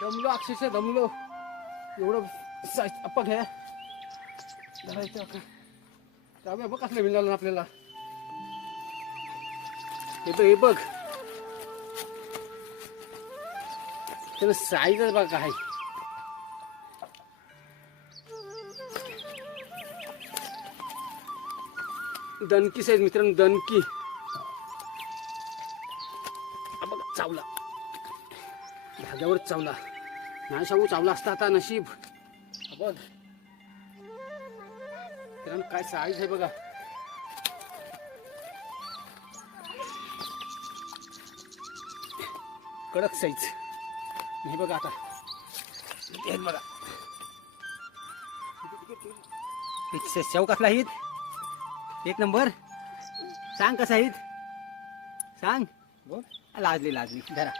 दमलो अक्षरशः दमलो. एवढं अपक आहे धरायचं का त्यामुळे बघ कसलं मिळालं आपल्याला. हे बघ त्याला साईजच बघा काय. दणकी साईज मित्रांनो, दणकी. बघा चावला, धाग्यावर चावला. नाही सांगू चावला असता आता नशीब. बघ मित्रांनो काय साईज आहे बघा. कडक साईज. हे बघा आता हे बघा शेव कसला आहेत. एक नंबर. सांग कसा आहेत सांग. लाजली धरा.